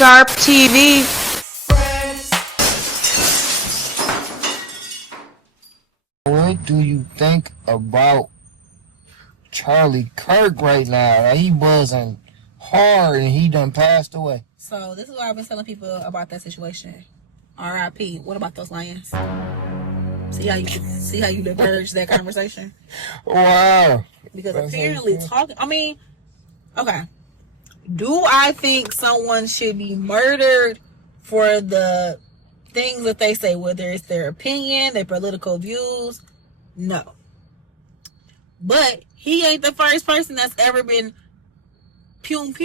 Sharp TV. What do you think about Charlie Kirk right now? Like, he buzzing hard and he done passed away. So this is what I've been telling people about that situation. R.I.P. What about those lions? See how you diverge that conversation? Wow. Because apparently okay. Do I think someone should be murdered for the things that they say, whether it's their opinion, their political views? No. But he ain't the first person that's ever been pumed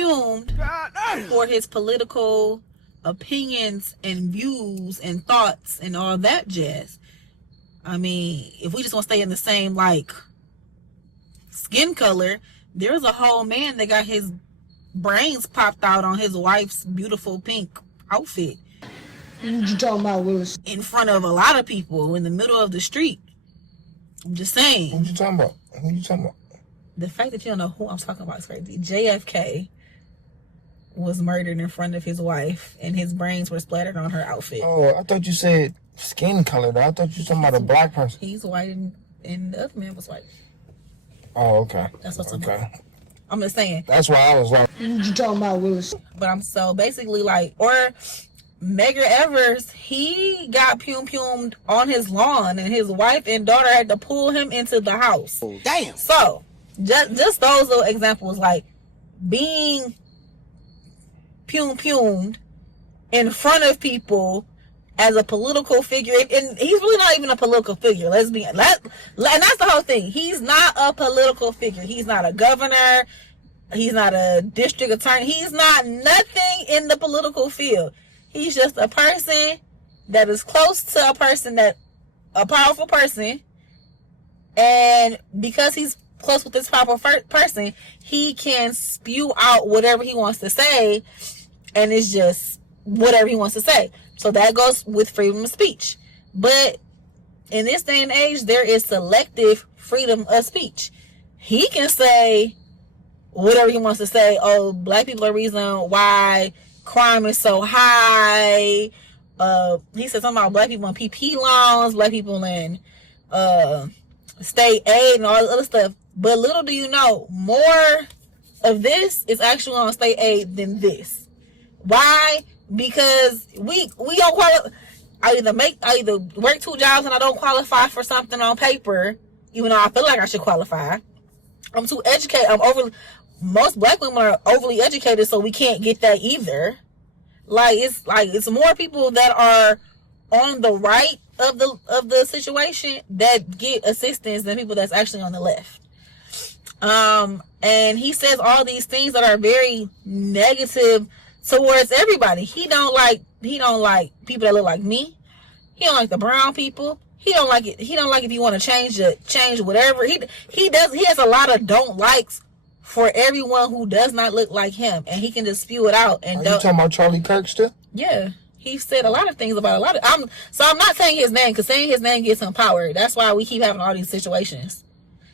for his political opinions and views and thoughts and all that jazz. I mean, if we just want to stay in the same, skin color, there's a whole man that got his brains popped out on his wife's beautiful pink outfit. What you talking about, Willis? In front of a lot of people in the middle of the street. I'm just saying. What you talking about? The fact that you don't know who I'm talking about is crazy. JFK was murdered in front of his wife, and his brains were splattered on her outfit. Oh, I thought you said skin color, though. I thought you were talking about a black person. He's white, and the other man was white. Oh, okay. That's what's okay. I'm just saying. That's why I was like, what you talking about, Willis? But I'm so basically or Medgar Evers, he got pumed on his lawn, and his wife and daughter had to pull him into the house. oh, damn. So, just those little examples, being pumed in front of people as a political figure, and he's really not even a political figure. Let's be and that's the whole thing. He's not a political figure. He's not a governor. He's not a district attorney. He's not nothing in the political field. He's just a person that is close to a powerful person, and because he's close with this powerful person, he can spew out whatever he wants to say, and it's just whatever he wants to say. So that goes with freedom of speech. But in this day and age, there is selective freedom of speech. He can say whatever he wants to say. Oh, black people are the reason why crime is so high. He said something about black people in PP loans, black people in state aid and all this other stuff. But little do you know, more of this is actually on state aid than this. Why? Because we don't qualify. I either work 2 jobs and I don't qualify for something on paper, even though I feel like I should qualify. I'm too educated. Most black women are overly educated, so we can't get that either. It's more people that are on the right of the situation that get assistance than people that's actually on the left. And he says all these things that are very negative towards everybody. He don't like people that look like me. He don't like the brown people. He don't like it. He don't like if you want to change whatever. He has a lot of don't likes for everyone who does not look like him, and he can just spew it out. And are you talking about Charlie Kirk still? Yeah, he said a lot of things about a lot of. I'm not saying his name, because saying his name gets him power. That's why we keep having all these situations.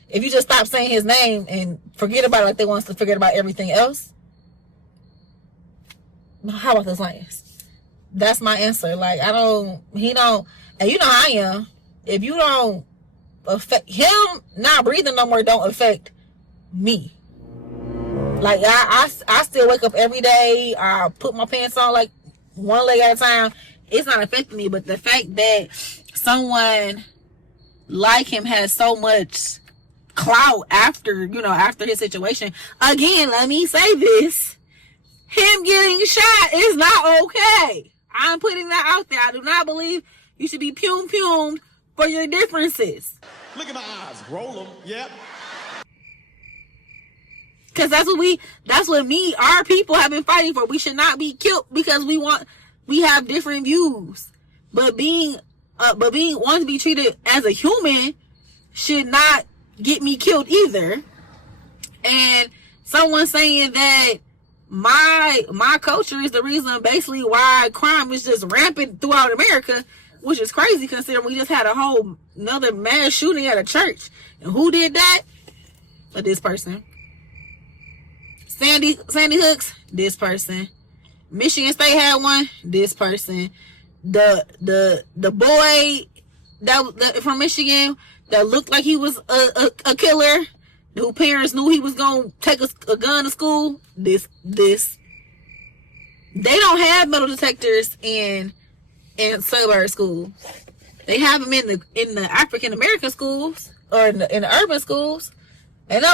If you just stop saying his name and forget about it, like they want us to forget about everything else. How about those lions? That's my answer. He don't, and you know how I am. If you don't affect him, not breathing no more don't affect me. I still wake up every day. I put my pants on one leg at a time. It's not affecting me, but the fact that someone like him has so much clout after his situation. Again, let me say this. Him getting shot is not okay. I'm putting that out there. I do not believe you should be pumed for your differences. Look at my eyes. Roll them. Yep. Because that's what our people have been fighting for. We should not be killed because we have different views. But wanting to be treated as a human should not get me killed either. And someone saying that my culture is the reason basically why crime is just rampant throughout America, which is crazy considering we just had another mass shooting at a church. And who did that? This person. Sandy Hooks, this person. Michigan State had one. This person, the boy that from Michigan that looked like he was a killer, whose parents knew he was gonna take a gun to school. This they don't have metal detectors in suburb schools. They have them in the African American schools or in the urban schools. And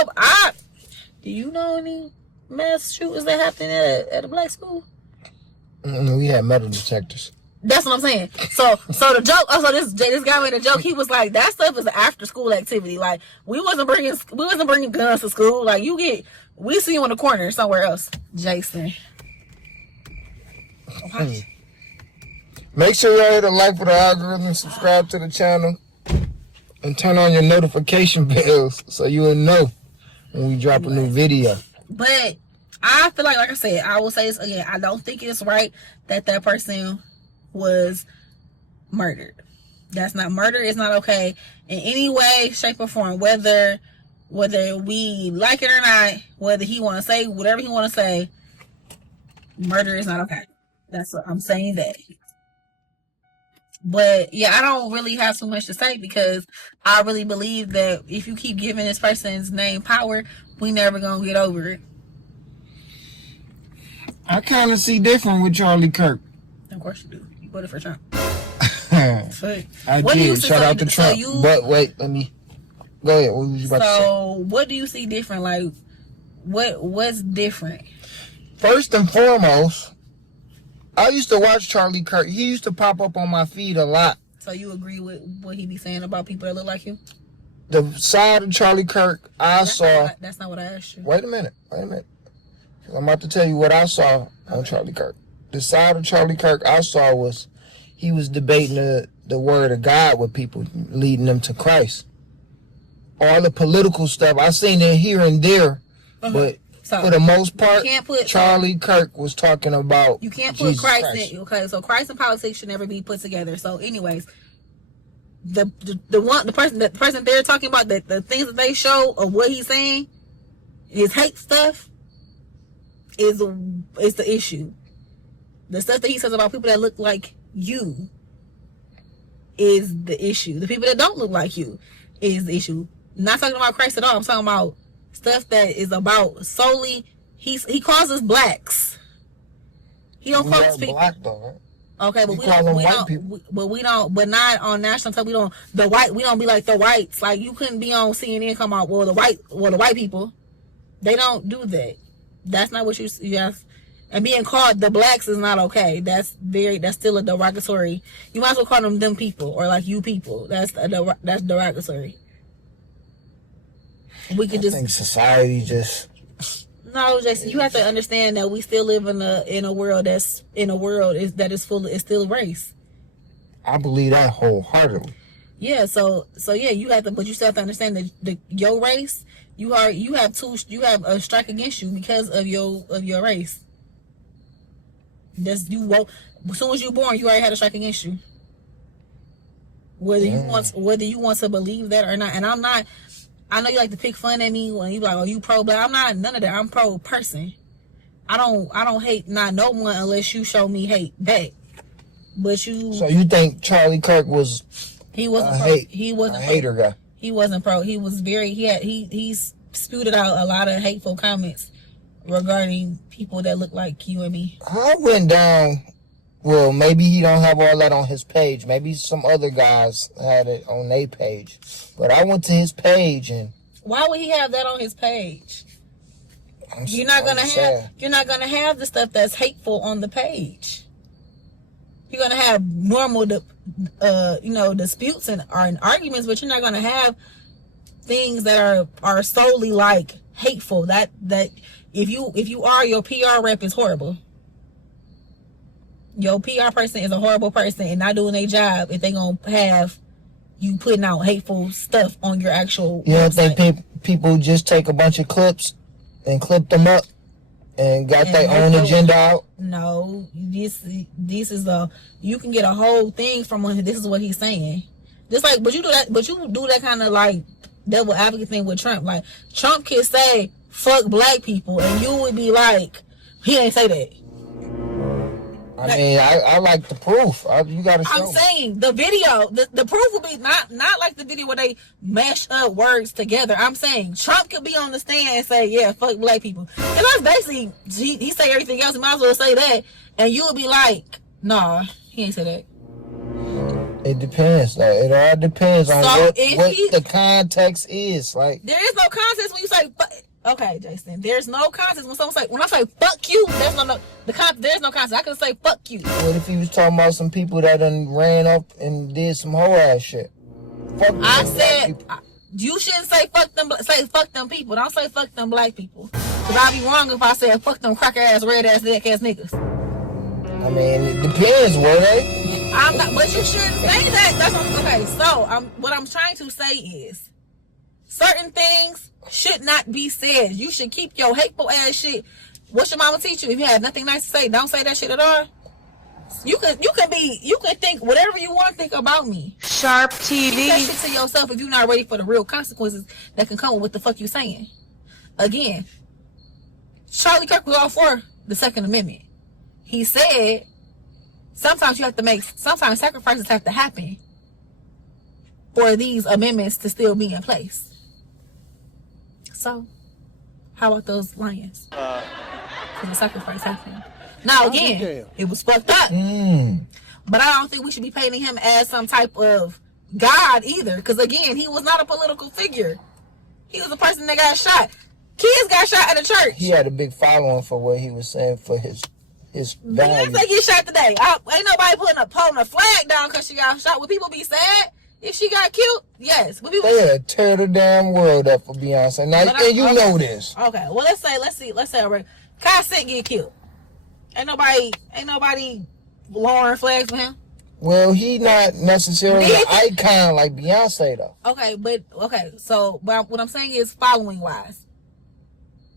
do you know any mass shootings that happened at a black school? We had metal detectors. That's what I'm saying. So the joke. So this guy made a joke. He was like, that stuff is an after school activity. Like we wasn't bringing guns to school. Like we see you in the corner somewhere else, Jason. Make sure y'all hit a like for the algorithm, subscribe to the channel, and turn on your notification bells so you will know when we drop a new video. But I feel like I said, I will say this again. I don't think it's right that person was murdered. That's not murder. Is not okay in any way, shape, or form. Whether we like it or not, whether he want to say whatever he want to say, murder is not okay. That's what I'm saying. That. But yeah, I don't really have too much to say because I really believe that if you keep giving this person's name power, we never gonna get over it. I kind of see different with Charlie Kirk. Of course you do. You voted for Trump. I did. Shout out to Trump. But wait, let me go ahead. What was you about to say? So what do you see different? Like what's different? First and foremost, I used to watch Charlie Kirk. He used to pop up on my feed a lot. So you agree with what he be saying about people that look like you? The side of Charlie Kirk that's not what I asked you. Wait a minute. I'm about to tell you what I saw on Charlie Kirk. The side of Charlie Kirk I saw was he was debating the word of God with people, leading them to Christ. All the political stuff, I seen it here and there, but for the most part, Charlie Kirk was talking about you can't put Christ in. Okay, so Christ and politics should never be put together. So, anyways, the person they're talking about, the things that they show of what he's saying, his hate stuff, is the issue. The stuff that he says about people that look like you is the issue. The people that don't look like you is the issue. I'm not talking about Christ at all. I'm talking about stuff that is about solely he calls us blacks. He don't call us people black though, right? Okay, but we don't. But not on national television. We don't be like the whites. Like you couldn't be on CNN come out. The white people, they don't do that. That's not what you have. And being called the blacks is not okay. That's still a derogatory. You might as well call them people or like you people. That's derogatory. We could I think society just. No, Jason. You have to understand that we still live in a world that is still race. I believe that wholeheartedly. Yeah. So yeah, you have to, but you still have to understand that your race. You have a strike against you because of your race. As soon as you're born, you already had a strike against you. Whether you want to believe that or not, and I'm not. I know you like to pick fun at me when you like, oh, you pro black. I'm not none of that. I'm pro person. I don't hate not no one unless you show me hate back. But you. So you think Charlie Kirk was? He wasn't a hater guy. He wasn't pro. He was he spewed out a lot of hateful comments regarding people that look like you and me. I went down. Well, maybe he don't have all that on his page. Maybe some other guys had it on their page. But I went to his page and. Why would he have that on his page? You're not gonna have the stuff that's hateful on the page. You're gonna have normal, disputes and arguments, but you're not gonna have things that are solely like hateful. That if you are, your PR rep is horrible. Your PR person is a horrible person and not doing their job if they gonna have you putting out hateful stuff on your actual website. Think people just take a bunch of clips and clip them up and got their own agenda out? No, this is you can get a whole thing from when this is what he's saying. Just like, but you do that kind of like devil advocate thing with Trump. Like Trump can say fuck black people and you would be like, he ain't say that. I mean, I like the proof. You gotta show I'm saying the video, the proof would be not like the video where they mash up words together. I'm saying Trump could be on the stand and say, yeah, fuck black people. And that's basically, he say everything else, he might as well say that. And you would be like, nah, he ain't say that. It depends. Though. It all depends on So what the context is. Like, there is no context when you say, okay, Jason, there's no context when someone say, when I say fuck you, there's no context. I can say fuck you. What if he was talking about some people that done ran up and did some whole ass shit? Fuck I said, you shouldn't say fuck them, say fuck them people. Don't say fuck them black people. Because I'd be wrong if I said fuck them cracker ass, red ass, neck ass niggas. I mean, it depends, were they? I'm not, but you shouldn't say that. That's okay. So what I'm trying to say is, certain things should not be said. You should keep your hateful ass shit. What's your mama teach you? If you have nothing nice to say, don't say that shit at all. You can think whatever you want to think about me. Sharp TV. Keep that shit to yourself if you're not ready for the real consequences that can come with what the fuck you saying. Again, Charlie Kirk was all for the Second Amendment. He said sometimes sacrifices have to happen for these amendments to still be in place. So, how about those lions? Because the sacrifice happened. Now again, it was fucked up. But I don't think we should be painting him as some type of God either. Because again, he was not a political figure. He was a person that got shot. Kids got shot at a church. He had a big following for what he was saying for his value. Beyonce get shot today. Ain't nobody pulling a flag down because she got shot. Would people be sad if she got killed? Yes. Would people tear the damn world up for Beyonce. Now, know this. Okay. Well, let's say already. Kai get killed. Ain't nobody lowering flags for him. Well, he not necessarily an icon like Beyonce though. Okay. So, what I'm saying is following wise.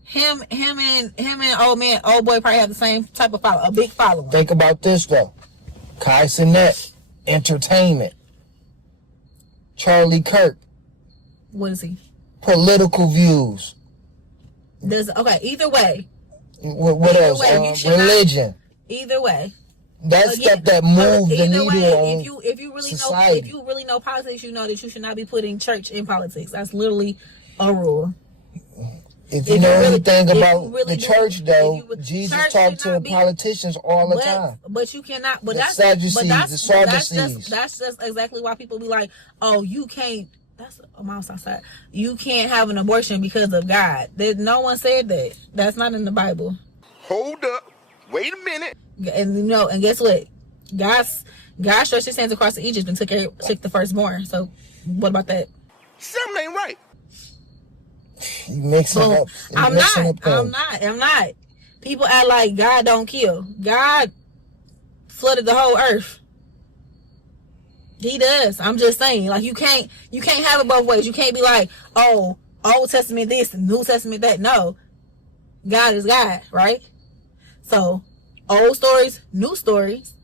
Him and old boy probably have the same type of following, a big following. Think about this though. Kai Cenat, entertainment. Charlie Kirk. What is he? Political views. Either way. What else? Religion. Either way. That's stuff that moves the needle on if you really society. if you really know politics, you know that you should not be putting church in politics. That's literally a rule. If you know anything about the church, though, Jesus talked to the politicians all the time. But you cannot. But the that's Sadducees, the Sadducees. That's just exactly why people be like, "Oh, you can't." That's a mouse outside. You can't have an abortion because of God. No one said that. That's not in the Bible. Hold up. Wait a minute. And and guess what? God stretched his hands across to Egypt and took the firstborn. So what about that? Something ain't right. You mixing up. I'm not. People act like God don't kill. God flooded the whole earth. He does. I'm just saying, like you can't have it both ways. You can't be like, oh, Old Testament this and New Testament that. No. God is God, right? So old stories, new stories,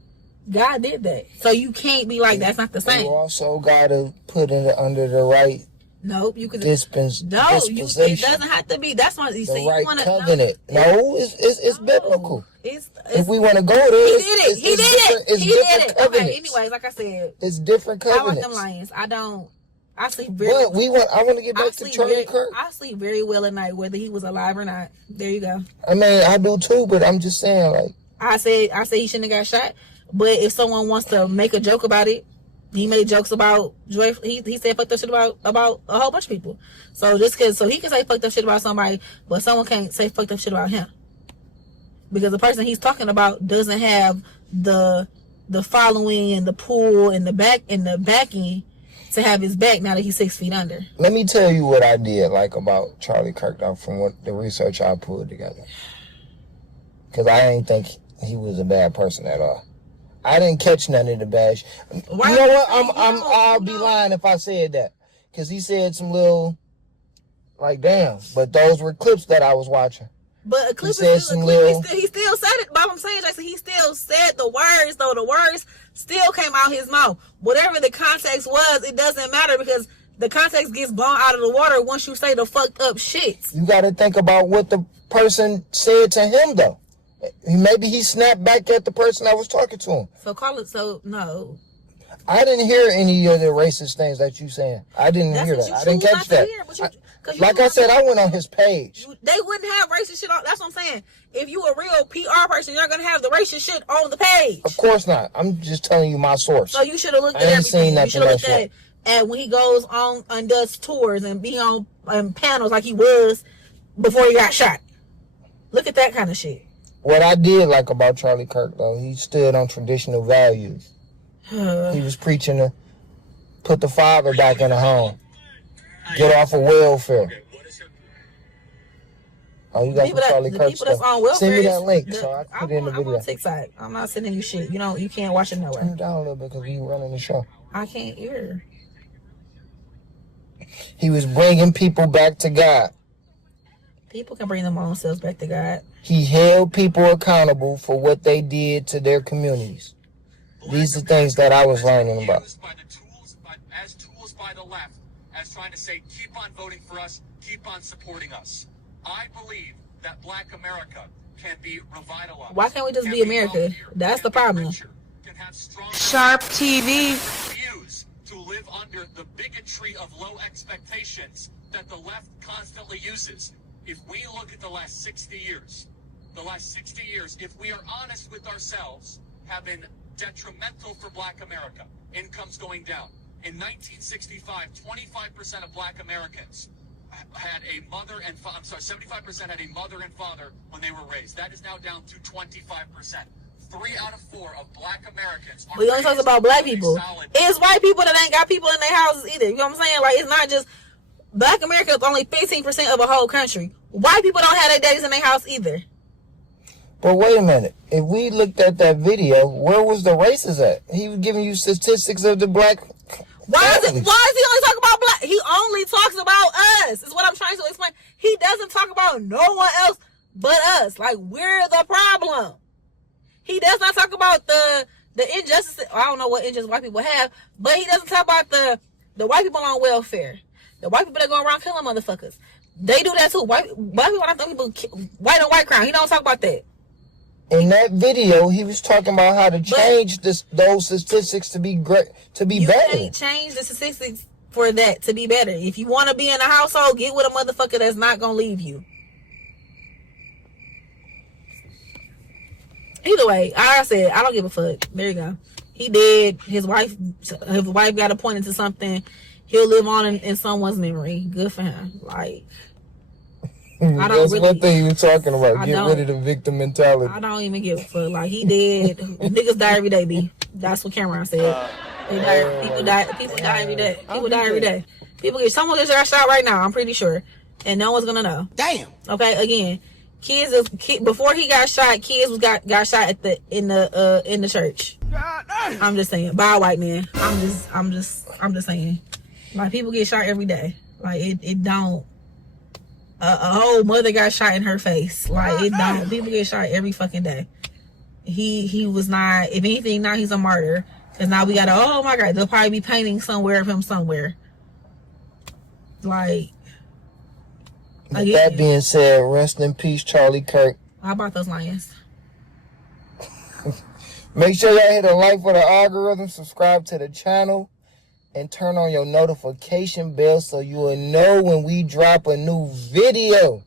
God did that. So you can't be like that's not the same. You also gotta put it under the right. Nope, you can dispensation. It doesn't have to be. That's why you say right you want to covenant. No, it's biblical. If we want to go there, he did it. Okay. Anyways, like I said, it's different covenants. I like them lions. I sleep very. I want to get back to Charlie Kirk. I sleep very well at night, whether he was alive or not. There you go. I mean, I do too, but I'm just saying, like I said he shouldn't have got shot. But if someone wants to make a joke about it. He made jokes about Joy. He said fucked up shit about a whole bunch of people. So he can say fucked up shit about somebody, but someone can't say fucked up shit about him because the person he's talking about doesn't have the following and the pull and the backing to have his back now that he's 6 feet under. Let me tell you what I did like about Charlie Kirk from what the research I pulled together, because I ain't think he was a bad person at all. I didn't catch none of the bad You know what? I'll be lying if I said that. Because he said some little, like, damn. But those were clips that I was watching. But a clip is still a clip. He still said it. But I'm saying, Jackson, he still said the words, though. The words still came out his mouth. Whatever the context was, it doesn't matter because the context gets blown out of the water once you say the fucked up shit. You got to think about what the person said to him, though. Maybe he snapped back at the person that was talking to him. So call it. So no. I didn't hear any of the racist things that you saying. I didn't hear that. I didn't catch that. Like I said, I went on his page. They wouldn't have racist shit on. That's what I'm saying. If you a real PR person, you're not gonna have the racist shit on the page. Of course not. I'm just telling you my source. So you should have looked at everything. You should have looked at and when he goes on and does tours and be on panels like he was before he got shot. Look at that kind of shit. What I did like about Charlie Kirk, though, he stood on traditional values. He was preaching to put the father back in the home. Get off of welfare. Oh, you got some Charlie Kirk stuff. Send me that link so I can put it in the video. I'm on TikTok. I'm not sending you shit. You can't watch it nowhere. Turn it down a little bit because we running the show. I can't hear. He was bringing people back to God. People can bring their own selves back to God. He held people accountable for what they did to their communities. These are things that I was learning about. As tools by the left, as trying to say, keep on voting for us, keep on supporting us. I believe that Black America can be revitalized. Why can't we just be America? That's the problem. Sharp TV. Refuse to live under the bigotry of low expectations that the left constantly uses. If we look at the last 60 years, if we are honest with ourselves, have been detrimental for Black America. Incomes going down. In 1965, 25% of Black Americans had a mother and 75% had a mother and father when they were raised. That is now down to 25%. 3 out of 4 of Black Americans are. We only talk about Black people. It's white people that ain't got people in their houses either. You know what I'm saying? Like, it's not just Black America is only 15% of a whole country. White people don't have their daddies in their house either. But wait a minute. If we looked at that video, where was the races at? He was giving you statistics of the Black. Why is he only talking about Black? He only talks about us. Is what I'm trying to explain. He doesn't talk about no one else but us. Like, we're the problem. He does not talk about the injustice. I don't know what injustice white people have, but he doesn't talk about the white people on welfare. The white people that go around killing motherfuckers. They do that too. White people don't think people white on white crime. He don't talk about that. In that video, he was talking about how to change those statistics to be better. You can't change the statistics for that to be better. If you want to be in a household, get with a motherfucker that's not gonna leave you. Either way, like I said, I don't give a fuck. There you go. He did. His wife got appointed to something. He'll live on in someone's memory. Good for him. Like, that's one thing he was talking about. Get rid of the victim mentality. I don't even give a fuck. Like, he did. Niggas die every day, B. That's what Cameron said. People die every day. People die every day. Someone gets shot right now, I'm pretty sure. And no one's gonna know. Damn. Okay, again. Before he got shot, kids got shot in the church. I'm just saying, by a white man. I'm just saying. Like, people get shot every day. Like, it don't. A whole mother got shot in her face. Like, it don't. People get shot every fucking day. He was not. If anything, now he's a martyr. Cause now we gotta. Oh my God, they'll probably be painting somewhere of him somewhere. Like. With that being said, rest in peace, Charlie Kirk. How about those lions? Make sure y'all hit a like for the algorithm, subscribe to the channel, and turn on your notification bell so you will know when we drop a new video.